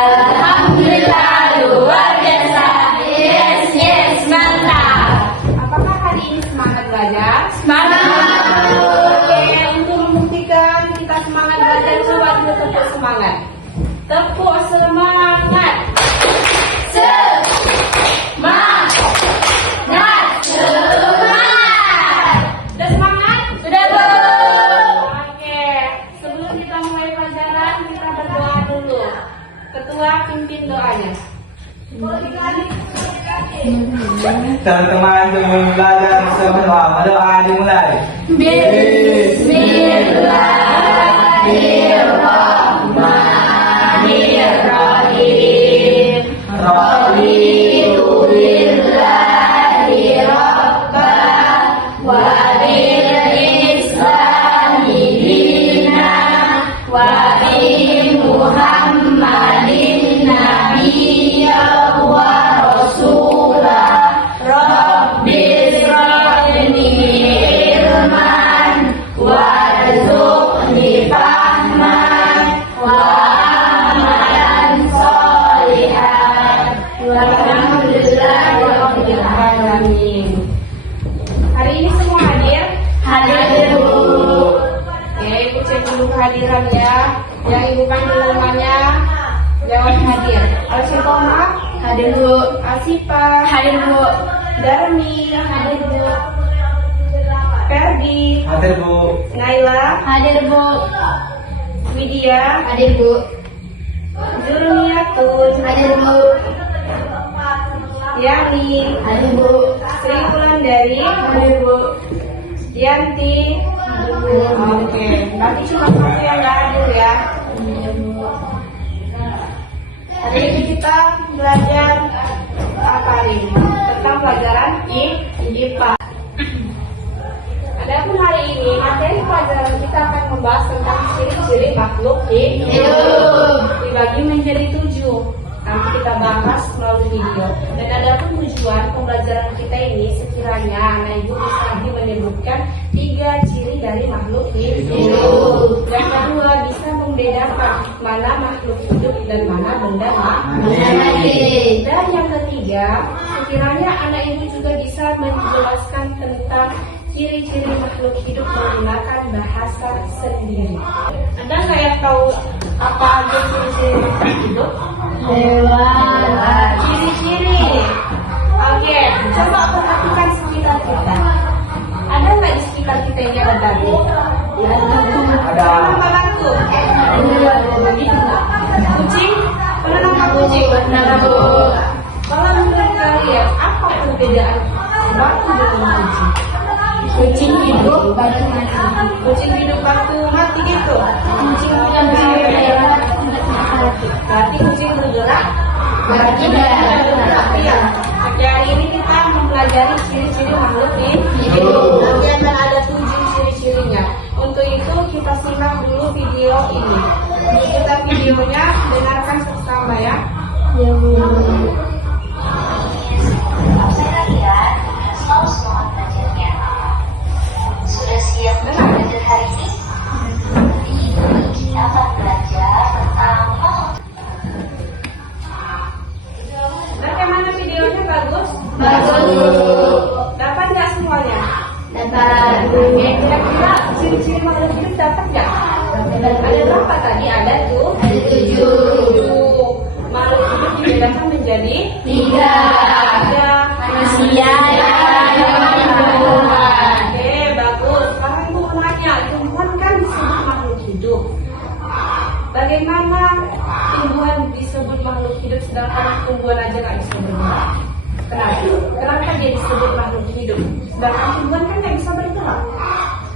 Alhamdulillah, luar biasa. Yes, mantap. Apakah hari ini semangat belajar? Semangat. Oke, untuk membuktikan kita semangat belajar, coba kita tepuk semangat. Tepuk semangat. Semangat. Sudah semangat? Sudah, Bu. Oke, sebelum kita mulai pelajaran, kita berdoa dulu. Ketua pimpin doanya. Teman-teman sebelum belajar berdoa, berdoa dimulai. Bismillahirrahmanirrahim. Raditu billahi rabban wa bil islami dinan wa bi Muhammadin nabiyyan wa rasulah. Rabbi shrahli ilman warzuqni fahman wa amalan sholihan. Walhamdulillahirabbil alamin. Hari ini semua hadir? Hadir, Bu. Oke, ibu cek dulu kehadirannya. Yang ibu panggil namanya jawab hadir. Alsitoma Hadir, Bu. Asipa Hadir, Bu. Darmi hadir, Bu. Ferdi, Hadir Bu. Naila, Hadir, Bu. Widya, Hadir, Bu. Zurniatun, Hadir, Bu. Yani, Hadir, Bu. Sri Wulandari, Hadir, Bu. Yanti. Oke, berarti cuma satu yang nggak hadir ya. Hari ini kita belajar apa ini? Tentang pelajaran IPA. Adapun hari ini materi pelajaran kita akan membahas tentang ciri-ciri makhluk hidup. Dibagi menjadi 7. Nanti kita bahas melalui video. Dan adapun tujuan pembelajaran kita ini sekiranya anak ibu bisa menyebutkan 3 ciri dari makhluk hidup. Yang kedua bisa membedakan mana makhluk hidup dan mana benda mati. Dan yang ketiga, sekiranya anak ibu juga bisa menjelaskan tentang ciri-ciri makhluk hidup menggunakan bahasa sendiri. Anda nggak yang tahu apa aja ciri-ciri makhluk hidup? Hewan. Ciri-ciri. Oke, coba perhatikan sekitar kita. Ada nggak di sekitar kita ini ada daging? Ada. Pernah batu? Kucing? Pernah nampak kucing? Pernah, Bu. Kalau menurut kalian apa perbedaan batu dengan kucing? Kucing hidup, batu mati. Kucing hidup batu mati gitu. Kucing yang bergerak, mati. Berarti kucing bergerak. Berarti bergerak. Iya. Oke, hari ini kita mempelajari ciri-ciri makhluk hidup. Nanti akan ada 7 ciri-cirinya. Untuk itu kita simak dulu video ini. Kita videonya dengarkan bersama ya. Ya, Bu. Saya kalian selalu semangat belajarnya. Sudah siap untuk belajar hari ini? Nanti kita akan belajar tentang Bagaimana videonya bagus? Bagus. Dapat nggak semuanya? Dapat. Kira-kira ciri-ciri makhluk hidup dapat nggak? Ada berapa tadi? Ada tuh. Ada 7. Makhluk hidup dibedakan menjadi 3. ada Manusia yang tumbuhan. Oke, bagus. Sekarang ibu nanya, tumbuhan kan disebut makhluk hidup. Bagaimana tumbuhan disebut makhluk hidup sedangkan tumbuhan aja nggak bisa bergerak? Kenapa? Kenapa dia disebut makhluk hidup? Sedangkan tumbuhan kan nggak bisa bergerak.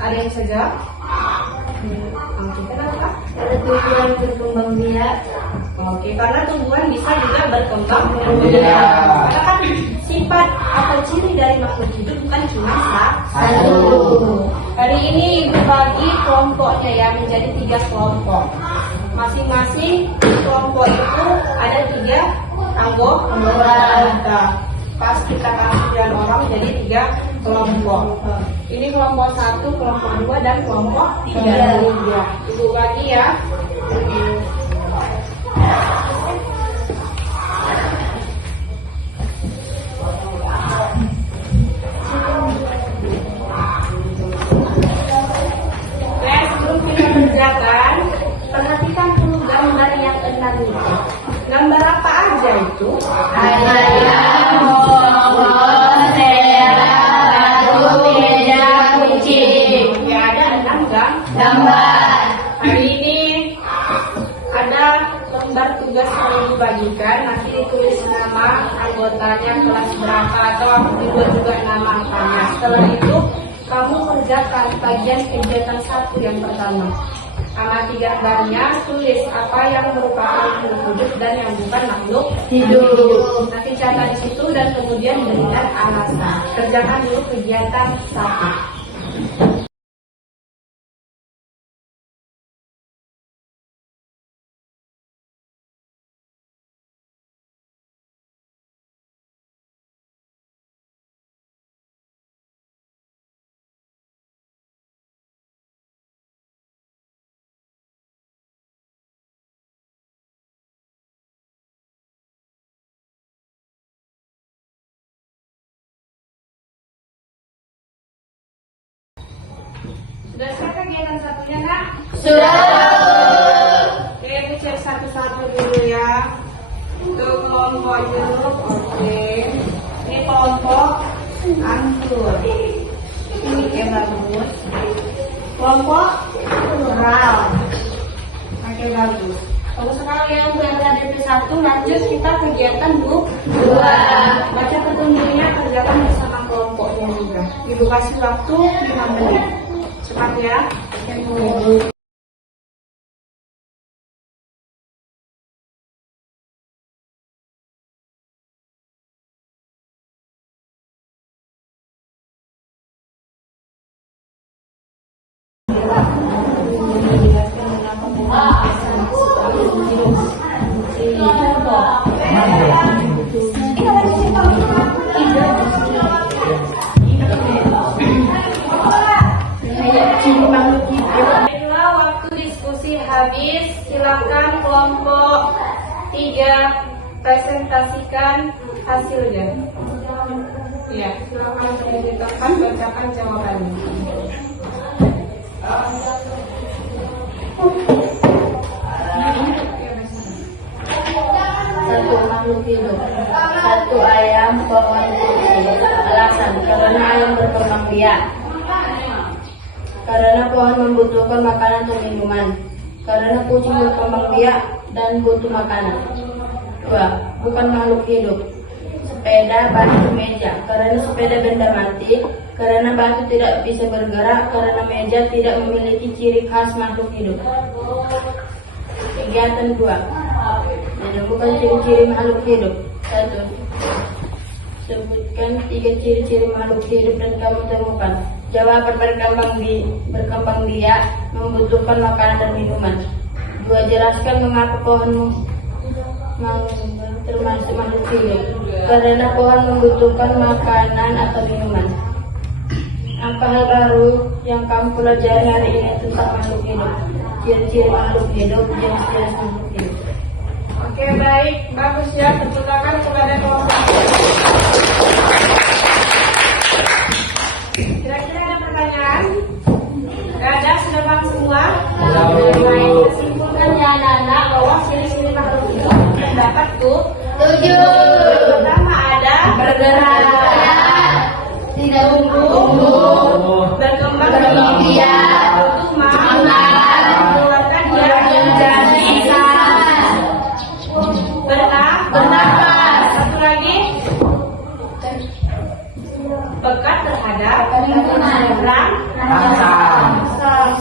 Ada yang bisa jawab? Oke, kenapa? Karena tumbuhan berkembang biak. Oke, karena tumbuhan bisa juga berkembang Iya. Karena kan sifat atau ciri dari makhluk hidup bukan cuma Satu. Hari ini ibu bagi kelompoknya ya menjadi 3 kelompok. Masing-masing kelompok itu ada 3 anggota. Pas kita kasih orang jadi 3 kelompok. Ini kelompok 1, kelompok 2, dan kelompok 3. Ibu bagi ya. Ayam, pokok, sela, batu, meja, kunci. Ya, ada 6 Gambar. Hari ini ada lembar tugas yang dibagikan. Nanti ditulis nama anggotanya, kelas berapa, atau dibuat juga nama angkanya. Setelah itu kamu kerjakan bagian kegiatan 1 yang pertama. Amati gambarnya, tulis apa yang merupakan makhluk hidup dan yang bukan makhluk Hidup. Nanti catat di situ dan kemudian berikan alasan. Kerjakan dulu kegiatan 1. Sudah siap kegiatan 1-nya, Nak? Sudah. Oke, aku cek satu-satu dulu ya. Untuk kelompok jeruk, oke. Ini kelompok anggur. Oke, bagus. Kelompok round. Oke, bagus. Kalau sekarang yang berada di P1, lanjut kita kegiatan 2. Baca petunjuknya, kerjakan bersama kelompoknya juga. Ibu kasih waktu 5 menit. Cepat ya. Baiklah, waktu diskusi habis. Silakan kelompok 3 presentasikan hasilnya. Ya, silakan diberitakan, bacakan jawabannya. Satu, makhluk hidup. 1, ayam, pohon, kunci. Alasan, karena ayam berkembang biak. Karena pohon membutuhkan makanan dan minuman. Karena kucing berkembang biak dan butuh makanan. 2, bukan makhluk hidup. Sepeda, batu, meja. Karena sepeda benda mati. Karena batu tidak bisa bergerak. Karena meja tidak memiliki ciri khas makhluk hidup. Kegiatan 2. Menemukan ciri-ciri makhluk hidup. 1. Sebutkan 3 ciri-ciri makhluk hidup dan kamu temukan. Jawaban berkembang biak, membutuhkan makanan dan minuman. 2. Jelaskan mengapa pohon termasuk makhluk hidup. Karena pohon membutuhkan makanan atau minuman. Apa hal baru yang kamu pelajari hari ini tentang makhluk hidup? Ciri-ciri makhluk hidup, jenis-jenis makhluk hidup. Oke, baik, bagus ya. Persilakan kepada kelompok. Kira-kira ada pertanyaan? Gak ada, sudah paham semua? Baik, kesimpulan ya anak-anak bahwa ciri-ciri makhluk hidup terdapat tuh 7. Pertama ada Bergerak, tidak tumbuh, berkembang biak, butuh makan, makan, mengeluarkan dia menjadi ikan, bernapas, satu lagi pekat terhadap Rangsang.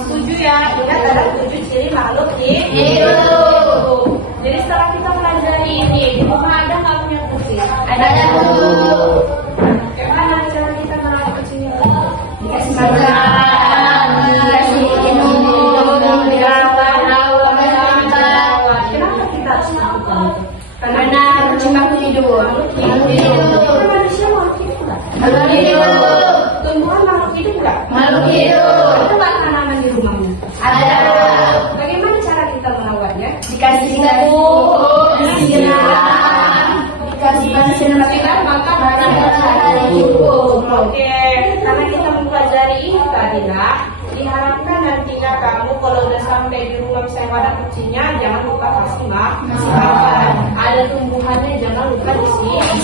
Setuju ya, ingat ada 7 ciri makhluk hidup. Jadi setelah kita pelajari ini, di rumah ada nggak punya kucing? Ada tubuh, Gimana cara kita merawat kucing itu? Dikasih makan, dikasih minum, dirawat, dirawat. Kenapa kita harus melakukan itu? karena kucing makhluk hidup. Kita manusia makhluk hidup nggak? Makhluk hidup, Tumbuhan makhluk hidup nggak? makhluk hidup. Itu nggak tanaman di rumahnya. Ada, Bagaimana cara kita merawatnya? dikasih pupuk, disiram, dikasih sinar Maka matahari cukup. Oke, karena kita mempelajari ini tadi lah, di diharapkan nantinya kamu kalau udah sampai di rumah misalnya ada kucingnya, jangan lupa kasih makan. Ada tumbuhannya jangan lupa disiram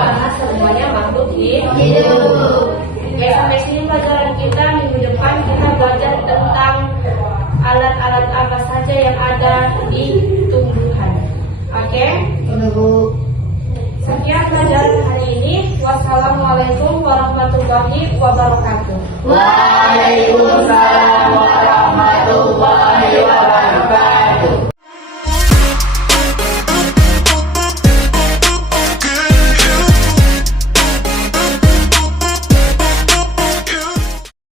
karena semuanya makhluk hidup. Oke, sampai sini pelajaran kita. Minggu depan kita belajar tentang alat-alat apa saja yang ada di tumbuhan. Oke? Sekian pelajaran hari ini. Wassalamualaikum warahmatullahi wabarakatuh.